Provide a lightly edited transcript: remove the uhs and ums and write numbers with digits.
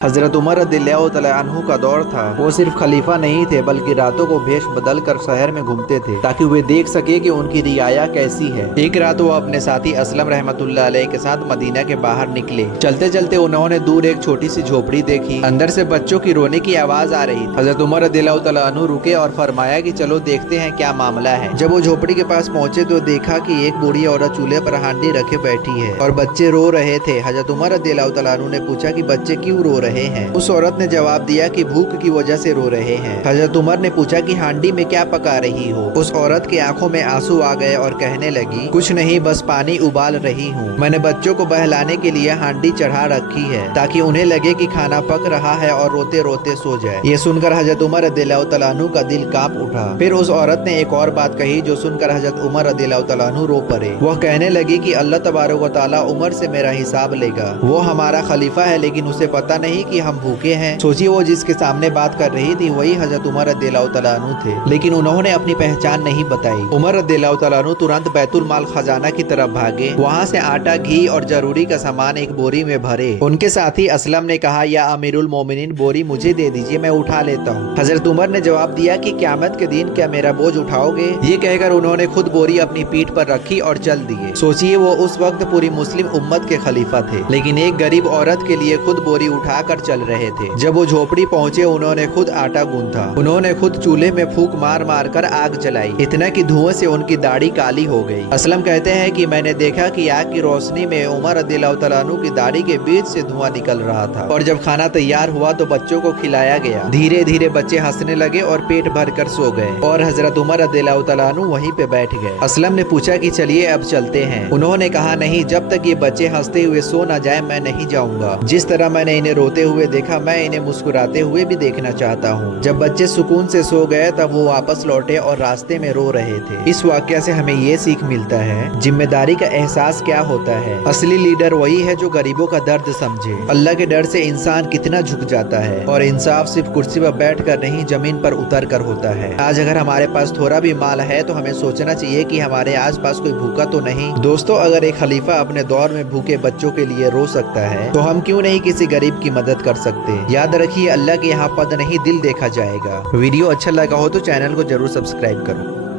हजरत उमर रदियल्लाहु तआला अन्हु का दौर था। वो सिर्फ खलीफा नहीं थे बल्कि रातों को भेष बदल कर शहर में घूमते थे ताकि वे देख सके कि उनकी रियाया कैसी है। एक रात वो अपने साथी असलम रहमतुल्लाह अलैह के साथ मदीना के बाहर निकले। चलते चलते उन्होंने दूर एक छोटी सी झोपड़ी देखी। अंदर से बच्चों की रोने की आवाज आ रही थी। हजरत उमर रदियल्लाहु तआला अन्हु रुके और फरमाया कि चलो देखते हैं क्या मामला है। जब वो झोपड़ी के पास पहुंचे तो देखा कि एक बूढ़ी औरत चूल्हे पर हांडी रखे बैठी है और बच्चे रो रहे थे। हजरत उमर रदियल्लाहु तआला अन्हु ने पूछा कि बच्चे क्यों रो रहे हैं। उस औरत ने जवाब दिया कि भूख की वजह से रो रहे हैं। हजरत उमर ने पूछा कि हांडी में क्या पका रही हो। उस औरत की आंखों में आंसू आ गए और कहने लगी, कुछ नहीं, बस पानी उबाल रही हूँ। मैंने बच्चों को बहलाने के लिए हांडी चढ़ा रखी है ताकि उन्हें लगे कि खाना पक रहा है और रोते रोते सो जाए। ये सुनकर हजरत उमर रदियल्लाहु तआला अन्हु का दिल कांप उठा। फिर उस औरत ने एक और बात कही जो सुनकर हजरत उमर रदियल्लाहु तआला अन्हु रो पड़े। वह कहने लगी कि अल्लाह तबारक व तआला उमर से मेरा हिसाब लेगा। वो हमारा खलीफा है लेकिन उसे पता नहीं कि हम भूखे हैं। सोचिए, वो जिसके सामने बात कर रही थी वही हजरत उमर रदियल्लाहु तआला अन्हु थे, लेकिन उन्होंने अपनी पहचान नहीं बताई। उमर रदियल्लाहु तआला अन्हु तुरंत बैतुल माल खजाना की तरफ भागे। वहाँ से आटा, घी और जरूरी का सामान एक बोरी में भरे। उनके साथी असलम ने कहा, या अमीरुल मोमिनीन, बोरी मुझे दे दीजिए, मैं उठा लेता हूँ। हजरत उमर ने जवाब दिया कि क़यामत के दिन क्या मेरा बोझ उठाओगे। ये कहकर उन्होंने खुद बोरी अपनी पीठ पर रखी और चल दिए। सोचिए, वो उस वक्त पूरी मुस्लिम उम्मत के खलीफा थे, लेकिन एक गरीब औरत के लिए खुद बोरी उठाकर चल रहे थे। जब वो झोपड़ी पहुंचे उन्होंने खुद आटा गूंथा। उन्होंने खुद चूल्हे में फूंक मार मार कर आग जलाई, इतना कि धुएं से उनकी दाढ़ी काली हो गई। असलम कहते हैं कि मैंने देखा कि आग की रोशनी में उमर रदियल्लाहु तआला अन्हु की दाढ़ी के बीच से धुआं निकल रहा था। और जब खाना तैयार हुआ तो बच्चों को खिलाया गया। धीरे धीरे बच्चे हंसने लगे और पेट भर कर सो गए और हजरत उमर रदियल्लाहु तआला अन्हु वहीं पे बैठ गए। असलम ने पूछा कि चलिए अब चलते हैं। उन्होंने कहा, नहीं, जब तक ये बच्चे हंसते हुए सो न जाए मैं नहीं जाऊंगा। जिस तरह मैंने इन्हें रोते हुए देखा मैं इन्हें मुस्कुराते हुए भी देखना चाहता हूँ। जब बच्चे सुकून से सो गए तब वो वापस लौटे और रास्ते में रो रहे थे। इस वाकया से हमें ये सीख मिलता है जिम्मेदारी का एहसास क्या होता है। असली लीडर वही है जो गरीबों का दर्द समझे। अल्लाह के डर से इंसान कितना झुक जाता है और इंसाफ सिर्फ कुर्सी पर बैठ कर नहीं, जमीन पर उतर कर होता है। आज अगर हमारे पास थोड़ा भी माल है तो हमें सोचना चाहिए कि हमारे आस पास कोई भूखा तो नहीं। दोस्तों, अगर एक खलीफा अपने दौर में भूखे बच्चों के लिए रो सकता है तो हम क्यों नहीं किसी गरीब की मदद कर सकते। याद रखिए, अल्लाह के यहाँ पद नहीं दिल देखा जाएगा। वीडियो अच्छा लगा हो तो चैनल को जरूर सब्सक्राइब करो।